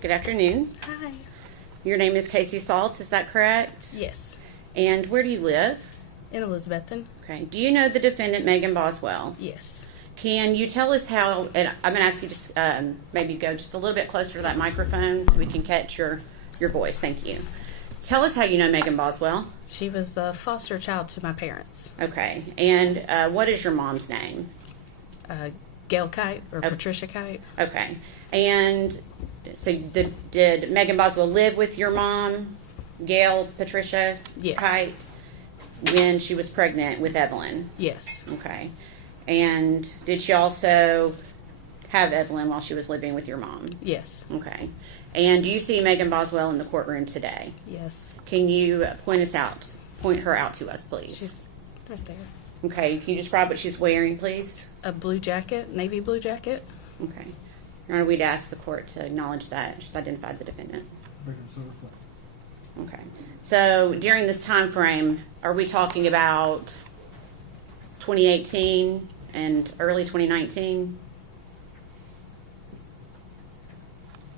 Good afternoon. Hi. Your name is Casey Saults, is that correct? Yes. And where do you live? In Elizabethton? Okay. Do you know the defendant, Megan Boswell? Yes. Can you tell us how, and I'm going to ask you to maybe go just a little bit closer to that microphone so we can catch your voice. Thank you. Tell us how you know Megan Boswell. She was a foster child to my parents. Okay. And what is your mom's name? Gail Kite or Patricia Kite. Okay. And so did Megan Boswell live with your mom, Gail Patricia Yes. Kite, when she was pregnant with Evelyn? Yes. Okay. And did she also have Evelyn while she was living with your mom? Yes. Okay. And do you see Megan Boswell in the courtroom today? Yes. Can you point her out to us, please? She's right there. Okay. Can you describe what she's wearing, please? A blue jacket, navy blue jacket. Okay. Your Honor, we'd ask the court to acknowledge that she's identified the defendant. Okay. So during this time frame, are we talking about 2018 and early 2019?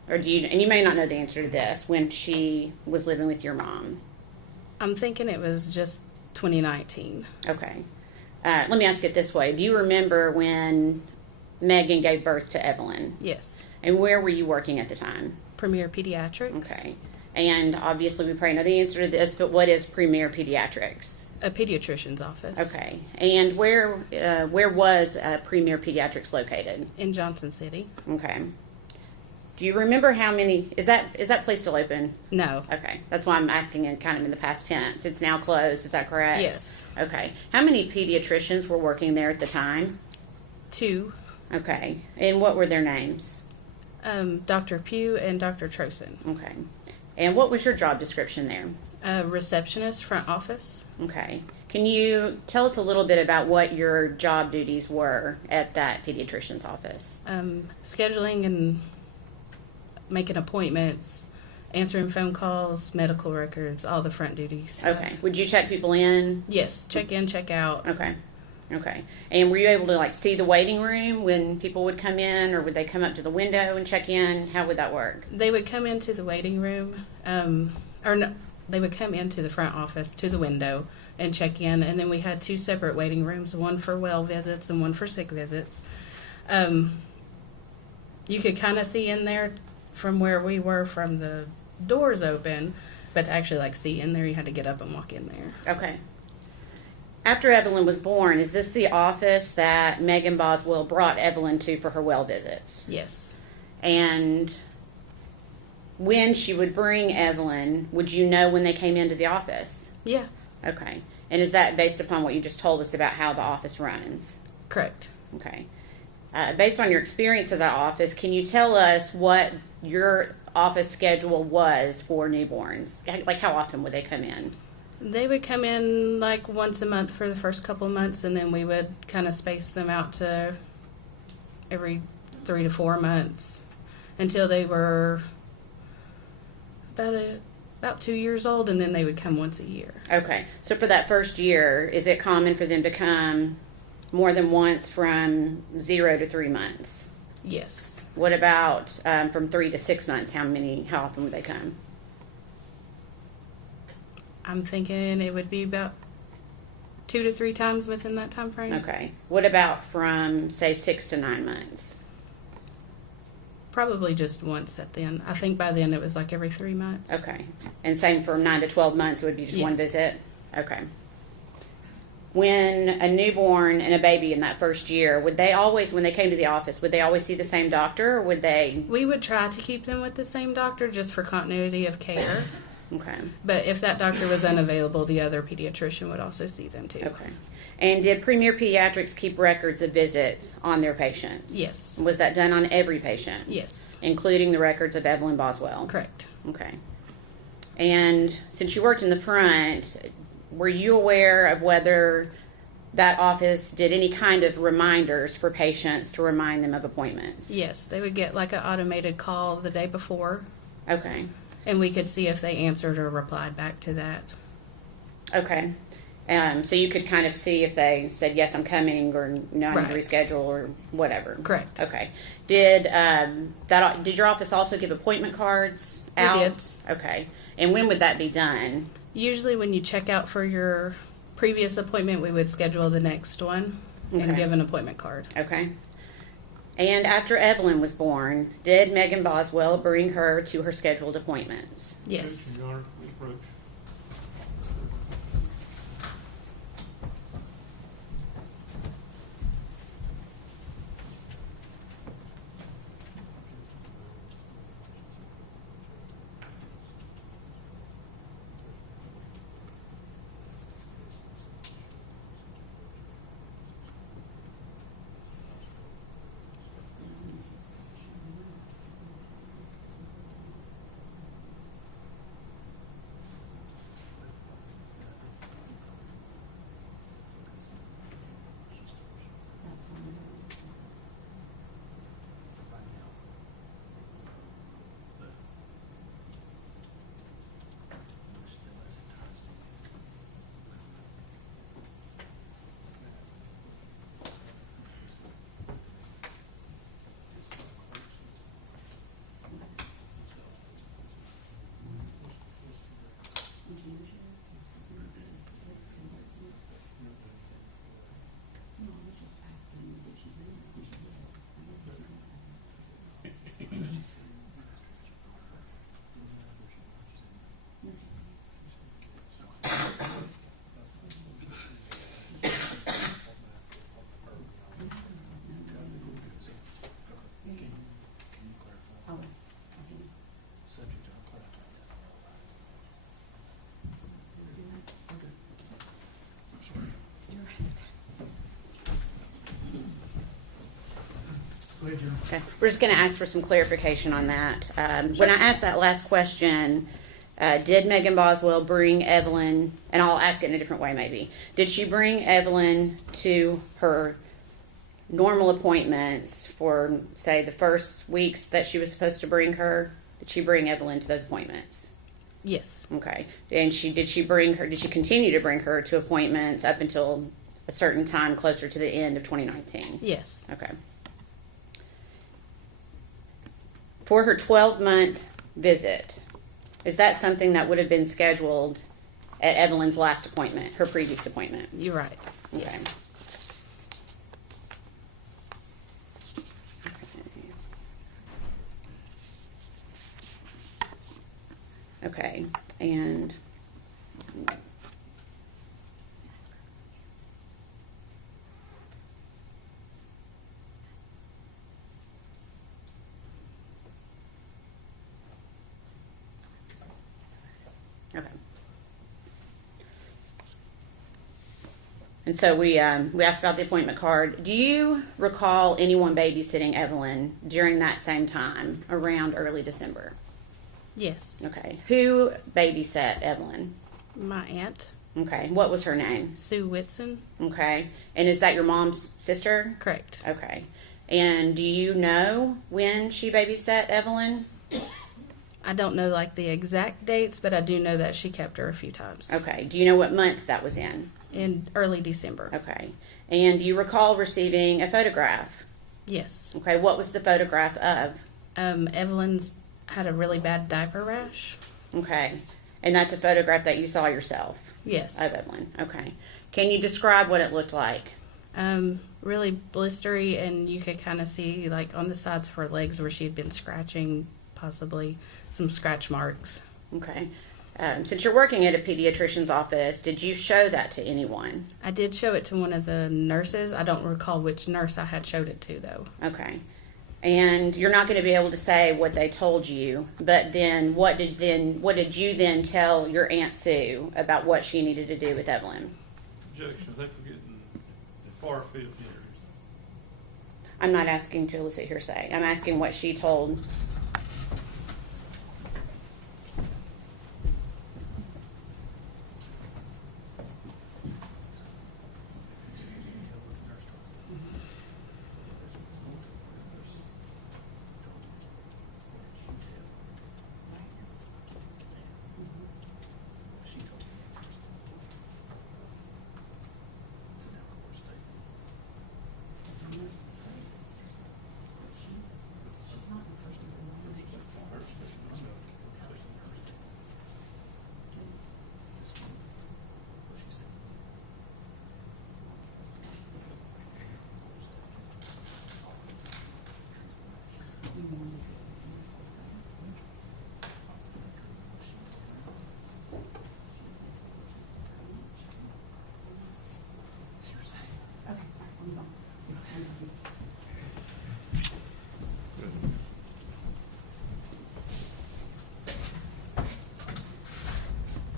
Or do you, and you may not know the answer to this, when she was living with your mom? I'm thinking it was just 2019. Okay. Let me ask it this way. Do you remember when Megan gave birth to Evelyn? Yes. And where were you working at the time? Premier Pediatrics. Okay. And obviously we probably know the answer to this, but what is Premier Pediatrics? A pediatrician's office. Okay. And where was Premier Pediatrics located? In Johnson City. Okay. Do you remember how many, is that place still open? No. Okay. That's why I'm asking in kind of in the past tense. It's now closed, is that correct? Yes. Okay. How many pediatricians were working there at the time? 2. Okay. And what were their names? Dr. Pugh and Dr. Trosen. Okay. And what was your job description there? Receptionist, front office. Okay. Can you tell us a little bit about what your job duties were at that pediatrician's office? Scheduling and making appointments, answering phone calls, medical records, all the front duties. Okay. Would you check people in? Yes, check in, check out. Okay. Okay. And were you able to see the waiting room when people would come in, or would they come up to the window and check in? How would that work? They would come into the waiting room, or no, they would come into the front office to the window and check in, and then we had 2 separate waiting rooms, one for well visits and one for sick visits. You could kind of see in there from where we were from the doors open, but to actually see in there, you had to get up and walk in there. Okay. After Evelyn was born, is this the office that Megan Boswell brought Evelyn to for her well visits? Yes. And when she would bring Evelyn, would you know when they came into the office? Yeah. Okay. And is that based upon what you just told us about how the office runs? Correct. Okay. Based on your experience of that office, can you tell us what your office schedule was for newborns? Like how often would they come in? They would come in once a month for the first couple of months, and then we would kind of space them out to every 3 to 4 months until they were about 2 years old, and then they would come once a year. Okay. So for that first year, is it common for them to come more than once from 0 to 3 months? Yes. What about from 3 to 6 months? How often would they come? I'm thinking it would be about 2 to 3 times within that time frame. Okay. What about from, say, 6 to 9 months? Probably just once at the end. I think by then it was every 3 months. Okay. And same for 9 to 12 months, it would be just one visit? Okay. When a newborn and a baby in that first year, would they always, when they came to the office, would they always see the same doctor, or would they? We would try to keep them with the same doctor just for continuity of care. Okay. But if that doctor was unavailable, the other pediatrician would also see them too. Okay. And did Premier Pediatrics keep records of visits on their patients? Yes. Was that done on every patient? Yes. Including the records of Evelyn Boswell? Correct. Okay. And since you worked in the front, were you aware of whether that office did any kind of reminders for patients to remind them of appointments? Yes. They would get an automated call the day before. Okay. And we could see if they answered or replied back to that. Okay. So you could kind of see if they said, yes, I'm coming, or no, I need to Right. reschedule, or whatever. Correct. Okay. Did your office also give appointment cards We out? did. Okay. And when would that be done? Usually when you check out for your previous appointment, we would schedule the next one and Okay. give an appointment card. Okay. And after Evelyn was born, did Megan Boswell bring her to her scheduled appointments? Yes. Your Honor, please approach. Subject to clarify that. Go ahead, Jim. Okay. We're just going to ask for some clarification on that. When I asked that last question, did Megan Boswell bring Evelyn, and I'll ask it in a different way maybe, did she bring Evelyn to her normal appointments for, say, the first weeks that she was supposed to bring her? Did she bring Evelyn to those appointments? Yes. Okay. And did she continue to bring her to appointments up until a certain time closer to the end of 2019? Yes. Okay. For her 12-month visit, is that something that would have been scheduled at Evelyn's last appointment, her previous appointment? You're right. Okay. Yes. Okay. And okay. And so we asked about the appointment card. Do you recall anyone babysitting Evelyn during that same time, around early December? Yes. Okay. Who babysat Evelyn? My aunt, Okay. What was her name? Sue Whitson. Okay. And is that your mom's sister? Correct. Okay. And do you know when she babysat Evelyn? I don't know like the exact dates, but I do know that she kept her a few times. Okay. Do you know what month that was in? In early December. Okay. And do you recall receiving a photograph? Yes. Okay. What was the photograph of? Evelyn's had a really bad diaper rash. Okay. And that's a photograph that you saw yourself Yes. of Evelyn. Okay. Can you describe what it looked like? Really blistery, and you could kind of see like on the sides of her legs where she'd been scratching, possibly some scratch marks. Okay. Since you're working at a pediatrician's office, did you show that to anyone? I did show it to one of the nurses. I don't recall which nurse I had showed it to though. Okay. And you're not going to be able to say what they told you, but then what did you then tell your Aunt Sue about what she needed to do with Evelyn? Objection. I think we're getting far afield here. I'm not asking to elicit hearsay. I'm asking what she told.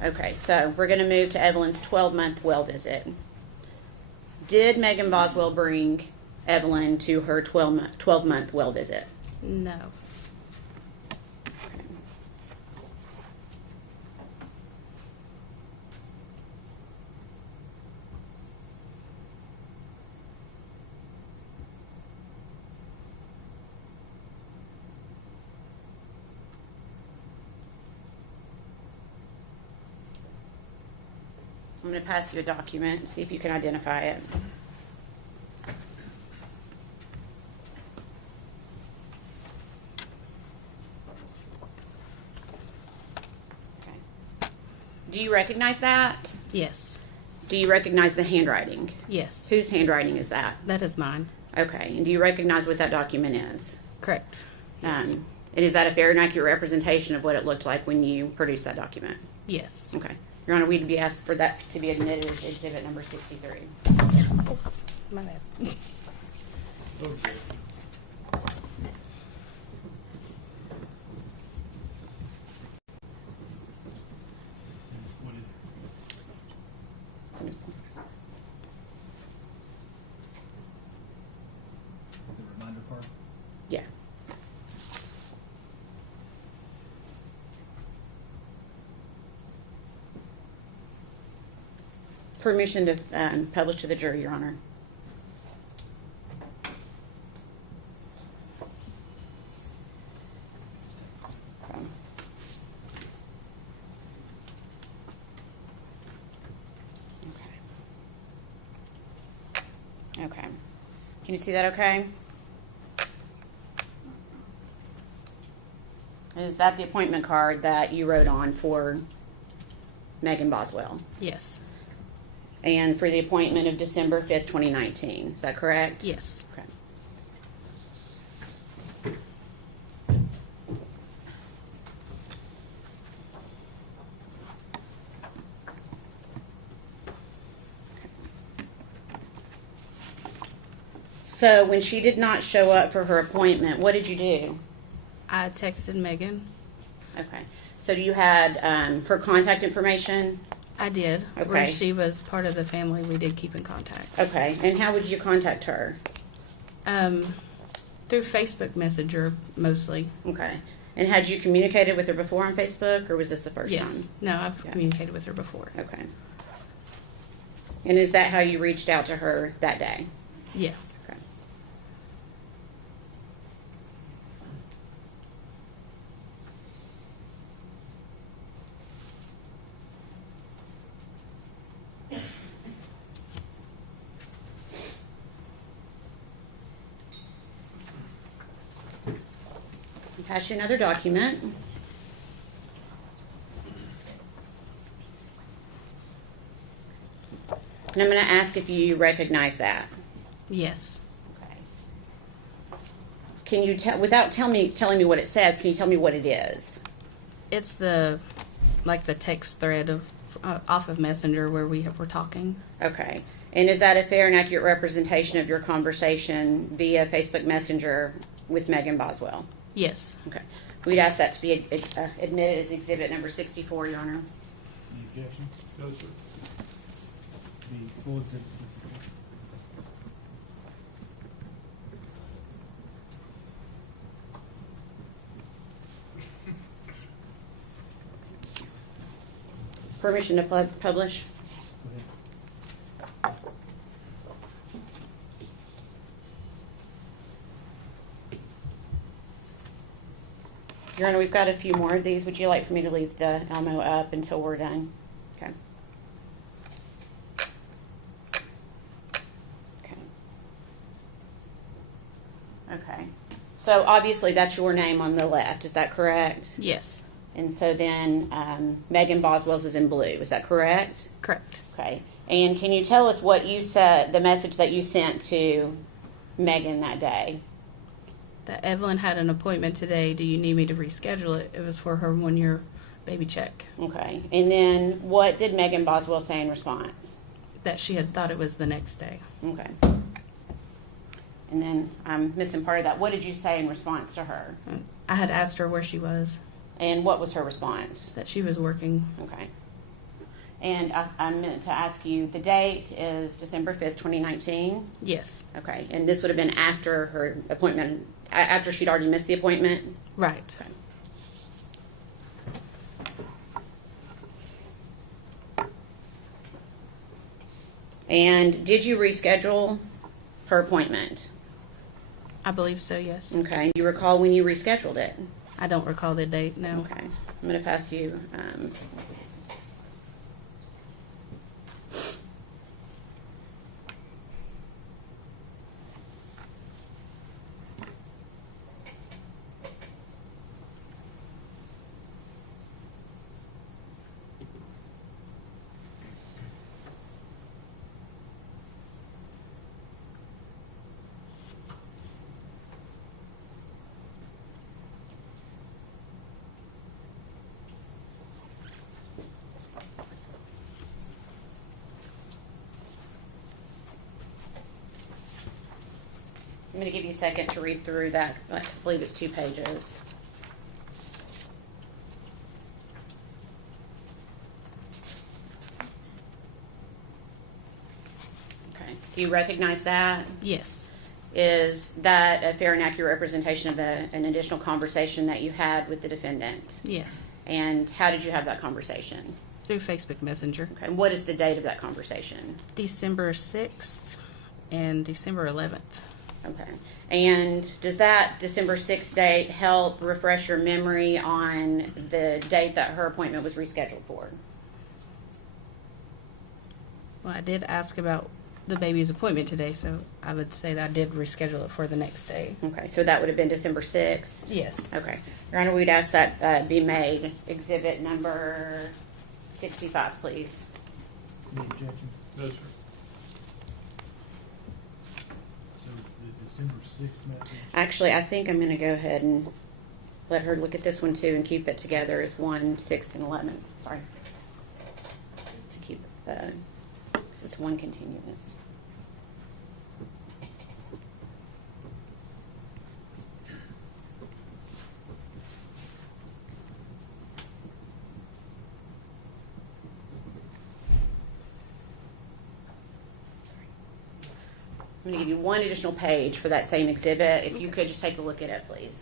Okay, so we're going to move to Evelyn's 12-month well visit. Did Megan Boswell bring Evelyn to her 12-month well visit? No. Okay. I'm going to pass you a document and see if you can identify it. Okay. Do you recognize that? Yes. Do you recognize the handwriting? Yes. Whose handwriting is that? That is mine. Okay. And do you recognize what that document is? Correct. Yes. And is that a fair and accurate representation of what it looked like when you produced that document? Yes. Okay. Your Honor, we'd be asked for that to be admitted as exhibit number 63. My bad. Okay. What is it? The reminder part? Yeah. Permission to publish to the jury, Your Honor. Okay. Can you see that okay? Is that the appointment card that you wrote on for Megan Boswell? Yes. And for the appointment of December 5th, 2019. Is that correct? Yes. Okay. So when she did not show up for her appointment, what did you do? I texted Megan. Okay. So you had her contact information? I did. Okay. Where she was part of the family, we did keep in contact. Okay. And how would you contact her? Through Facebook Messenger mostly. Okay. And had you communicated with her before on Facebook, or was this the first Yes. time? No, I've Yeah. communicated with her before. Okay. And is that how you reached out to her that day? Yes. Okay. I'll pass you another document. And I'm going to ask if you recognize that. Yes. Okay. Can you tell, without telling me what it says, can you tell me what it is? It's the text thread of off of Messenger where we were talking. Okay. And is that a fair and accurate representation of your conversation via Facebook Messenger with Megan Boswell? Yes. Okay. We'd ask that to be admitted as exhibit number 64, Your Honor. Any objection? No, sir. The full exhibit 64. Permission to publish? Go ahead. Your Honor, we've got a few more of these. Would you like for me to leave the Elmo up until we're done? Okay. Okay. Okay. So obviously that's your name on the left. Is that correct? Yes. And so then Megan Boswell's is in blue. Is that correct? Correct. Okay. And can you tell us what you said, the message that you sent to Megan that day? That Evelyn had an appointment today. Do you need me to reschedule it? It was for her 1-year baby check. Okay. And then what did Megan Boswell say in response? That she had thought it was the next day. Okay. And then I'm missing part of that. What did you say in response to her? I had asked her where she was. And what was her response? That she was working. Okay. And I meant to ask you, the date is December 5th, 2019? Yes. Okay, and this would have been after her appointment, after she'd already missed the appointment? Right. Okay. And did you reschedule her appointment? I believe so, yes. Okay, do you recall when you rescheduled it? I don't recall the date, no. Okay, I'm going to pass you. I'm going to give you a second to read through that. I believe it's 2 pages. Okay. Do you recognize that? Yes. Is that a fair and accurate representation of an additional conversation that you had with the defendant? Yes. And how did you have that conversation? Through Facebook Messenger. Okay. And what is the date of that conversation? December 6th and December 11th. Okay. And does that December 6th date help refresh your memory on the date that her appointment was rescheduled for? Well, I did ask about the baby's appointment today, so I would say that I did reschedule it for the next day. Okay, so that would have been December 6th? Yes. Okay. Your Honor, we'd ask that be made exhibit number 65, please. Any objection? No, sir. So the December 6th message, Actually, I think I'm going to go ahead and let her look at this one too and keep it together as 1, 6, and 11. Sorry. To keep this is one continuous. I'm going to give you one additional page for that same exhibit. If you could just take a look at it, please.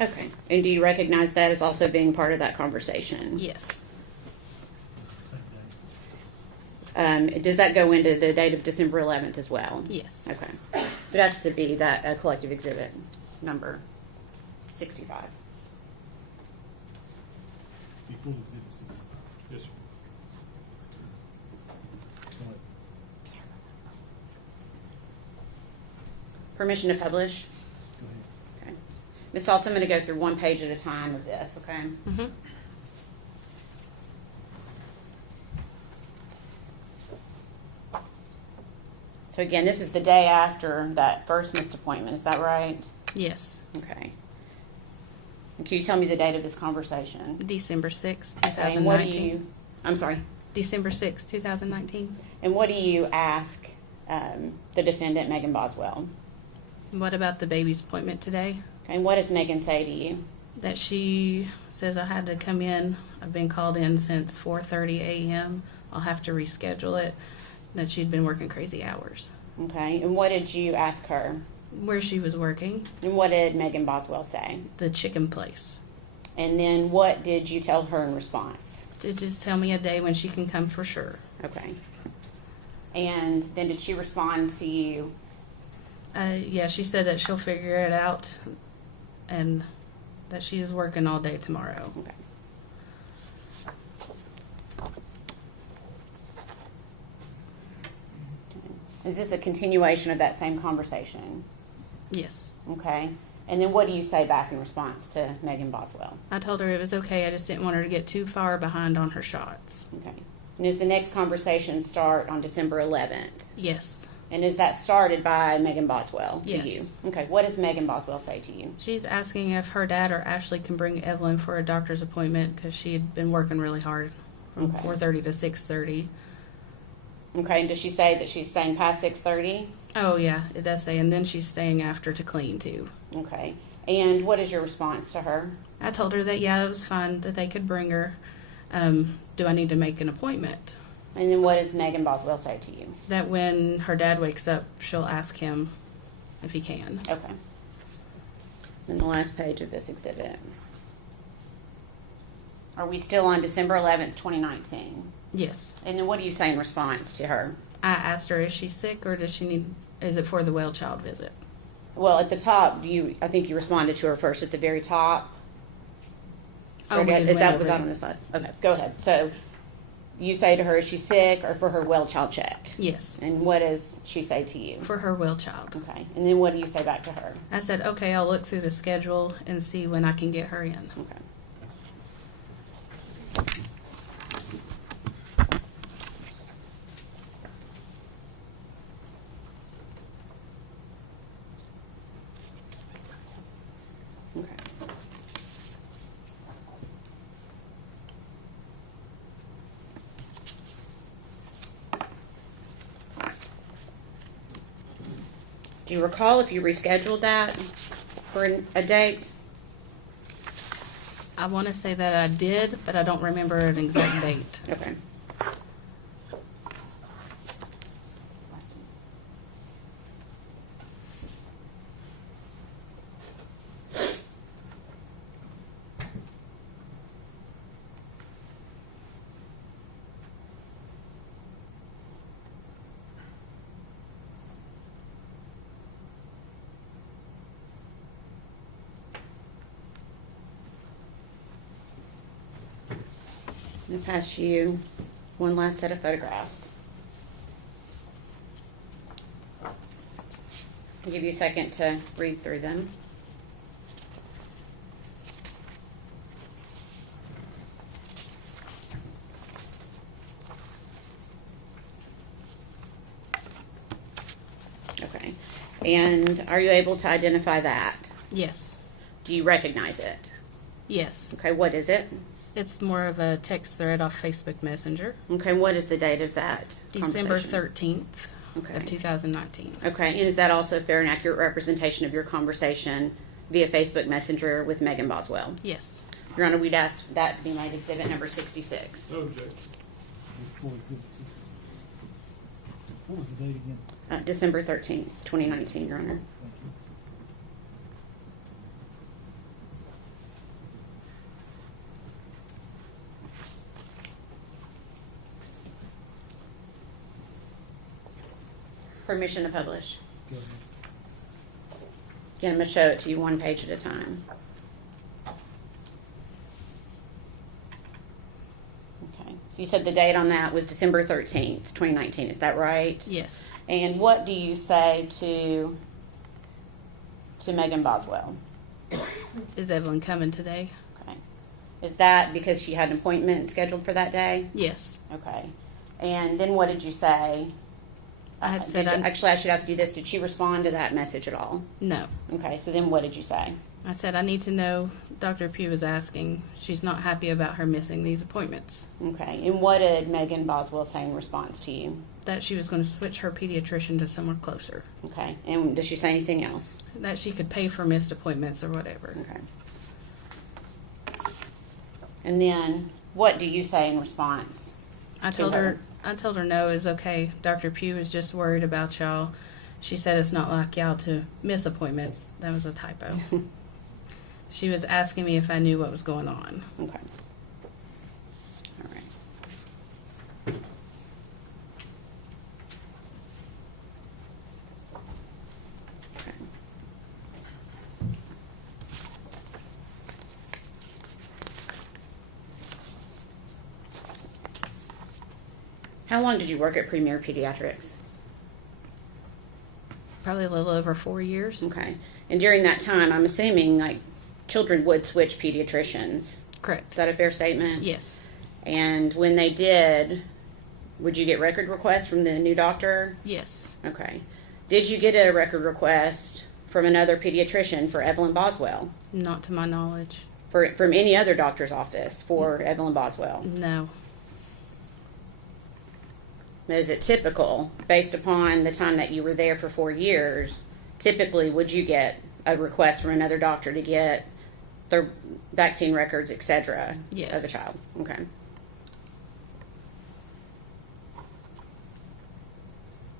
Okay. And do you recognize that as also being part of that conversation? Yes. same day. Does that go into the date of December 11th as well? Yes. Okay. It has to be that collective exhibit number 65. Be full exhibit 65. Yes, sir. Go ahead. Permission to publish? Go ahead. Okay. Ms. Saults, I'm going to go through one page at a time of this, okay? Mm-hmm. So again, this is the day after that first missed appointment, is that right? Yes. Okay. And can you tell me the date of this conversation? December 6th, Okay, and what do 2019. you, I'm sorry, December 6th, 2019. and what do you ask the defendant, Megan Boswell? What about the baby's appointment today? Okay, and what does Megan say to you? That she says I had to come in. I've been called in since 4:30 a.m. I'll have to reschedule it. That she'd been working crazy hours. Okay, and what did you ask her? Where she was working, And what did Megan Boswell say? the chicken place. And then what did you tell her in response? To just tell me a day when she can come for sure. Okay. And then did she respond to you? Yeah, she said that she'll figure it out and that she's working all day tomorrow. Okay. Is this a continuation of that same conversation? Yes. Okay. And then what do you say back in response to Megan Boswell? I told her it was okay. I just didn't want her to get too far behind on her shots. Okay. And does the next conversation start on December 11th? Yes. And is that started by Megan Boswell to Yes. you? Okay. What does Megan Boswell say to you? She's asking if her dad or Ashley can bring Evelyn for a doctor's appointment because she had been working really hard from Okay. 4:30 to 6:30. Okay, and does she say that she's staying past 6:30? Oh, yeah, it does say, and then she's staying after to clean, too. Okay, and what is your response to her? I told her that, yeah, it was fine, that they could bring her. Do I need to make an appointment? And then what does Megan Boswell say to you? That when her dad wakes up, she'll ask him if he can. Okay. And the last page of this exhibit. Are we still on December 11th, 2019? Yes. And then what do you say in response to her? I asked her, is she sick or does she need, is it for the well child visit? Well, at the top, I think you responded to her first at the very top. Oh, Or we is went that, over was that it. on this slide? Okay, go ahead. So you say to her, is she sick or for her well child check? Yes, And what does she say to you? for her well child. Okay. And then what do you say back to her? I said, okay, I'll look through the schedule and see when I can get her in. Okay. Okay. Do you recall if you rescheduled that for a date? I want to say that I did, but I don't remember an exact date. Okay. I'm going to pass you one last set of photographs. I'll give you a second to read through them. Okay. And are you able to identify that? Yes. Do you recognize it? Yes. Okay, what is it? It's more of a text thread off Facebook Messenger. Okay, what is the date of that? December conversation? 13th Okay. of 2019. Okay, and is that also a fair and accurate representation of your conversation via Facebook Messenger with Megan Boswell? Yes. Your Honor, we'd ask that to be made exhibit number 66. No objection. Before exhibit 66. What was the date again? December 13th, 2019, Your Honor. Thank you. Permission to publish. Go ahead. Again, I'm going to show it to you one page at a time. Okay, so you said the date on that was December 13th, 2019. Is that right? Yes. And what do you say to Megan Boswell? Is Evelyn coming today? Okay. Is that because she had an appointment scheduled for that day? Yes. Okay. And then what did you say? I had said Actually, I should ask you this. Did she respond to that message at all? no. Okay, so then what did you say? I said, I need to know, Dr. Pugh is asking. She's not happy about her missing these appointments. Okay. And what did Megan Boswell say in response to you? That she was going to switch her pediatrician to somewhere closer. Okay. And does she say anything else? That she could pay for missed appointments or whatever. Okay. And then what do you say in response? I to told her? I told her no is okay. Dr. Pugh is just worried about y'all. She said it's not like y'all to miss appointments. That was a typo. She was asking me if I knew what was going on. Okay. All right. Okay. How long did you work at Premier Pediatrics? Probably a little over 4 years. Okay. And during that time, I'm assuming like children would switch pediatricians. Is Correct. that a fair statement? Yes. And when they did, would you get record requests from the new doctor? Yes. Okay. Did you get a record request from another pediatrician for Evelyn Boswell? Not to my knowledge. From any other doctor's office for Evelyn Boswell? No. Is it typical, based upon the time that you were there for 4 years, typically would you get a request from another doctor to get their vaccine records, etc., Yes. of the child? Okay.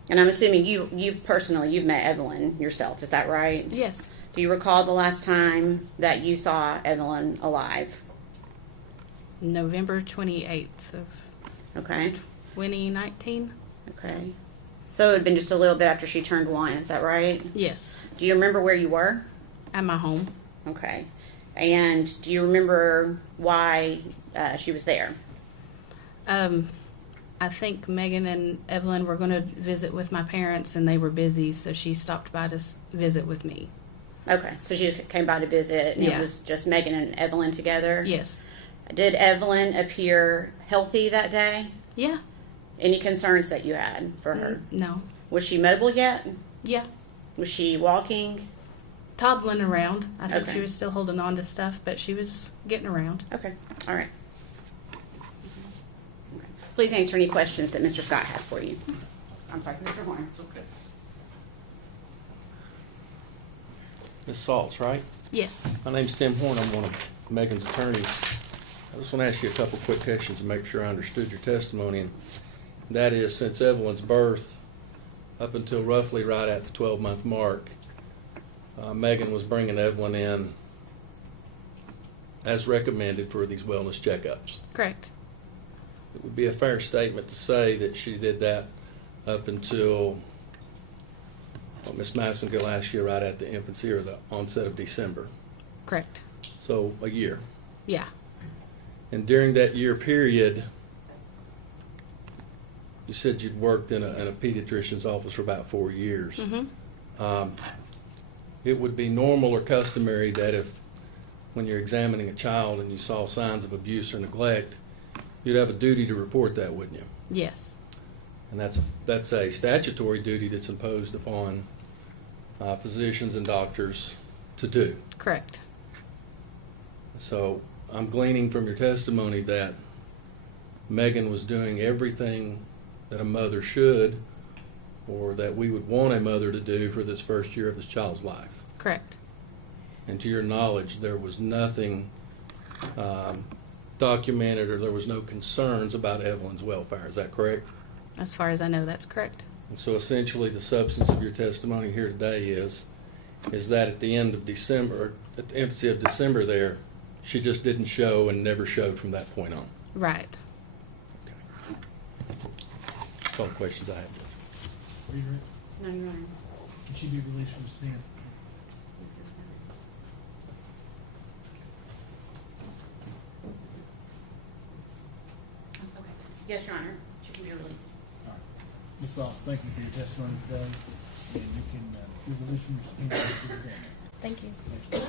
And I'm assuming you personally, you've met Evelyn yourself, is that right? Yes. Do you recall the last time that you saw Evelyn alive? November 28th of Okay. 2019. Okay. So it had been just a little bit after she turned 1, is that right? Yes. Do you remember where you were? At my home. Okay. And do you remember why she was there? I think Megan and Evelyn were going to visit with my parents, and they were busy, so she stopped by to visit with me. Okay. So she just came by to visit, and Yeah. it was just Megan and Evelyn together? Yes. Did Evelyn appear healthy that day? Yeah. Any concerns that you had for her? No. Was she mobile yet? Yeah. Was she walking? Toddling around. I think Okay. she was still holding on to stuff, but she was getting around. Okay. All right. Okay. Please answer any questions that Mr. Scott has for you. I'm sorry, Mr. Horn. It's okay. Miss Saults, right? Yes. My name's Tim Horn. I'm one of Megan's attorneys. I just want to ask you a couple quick questions to make sure I understood your testimony. And that is, since Evelyn's birth, up until roughly right at the 12-month mark, Megan was bringing Evelyn in as recommended for these wellness checkups. Correct. It would be a fair statement to say that she did that up until Miss Madison could ask you right at the infancy or the onset of December. Correct. So a year. Yeah. And during that year period, you said you'd worked in a pediatrician's office for about 4 years. Mm-hmm. It would be normal or customary that if, when you're examining a child and you saw signs of abuse or neglect, you'd have a duty to report that, wouldn't you? Yes. And that's a statutory duty that's imposed upon physicians and doctors to do. Correct. So I'm gleaning from your testimony that Megan was doing everything that a mother should, or that we would want a mother to do for this first year of this child's life. Correct. And to your knowledge, there was nothing documented, or there was no concerns about Evelyn's welfare. Is that correct? As far as I know, that's correct. And so essentially the substance of your testimony here today is that at the end of December, at the infancy of December there, she just didn't show and never showed from that point on. Right. Okay. That's all the questions I have. Are you ready? No, you're right. Can she be released from the stand? Okay. Yes, Your Honor. She can be released. All right. Ms. Sauce, thank you for your testimony today, and you can be released from your stand. Thank you. Thank you.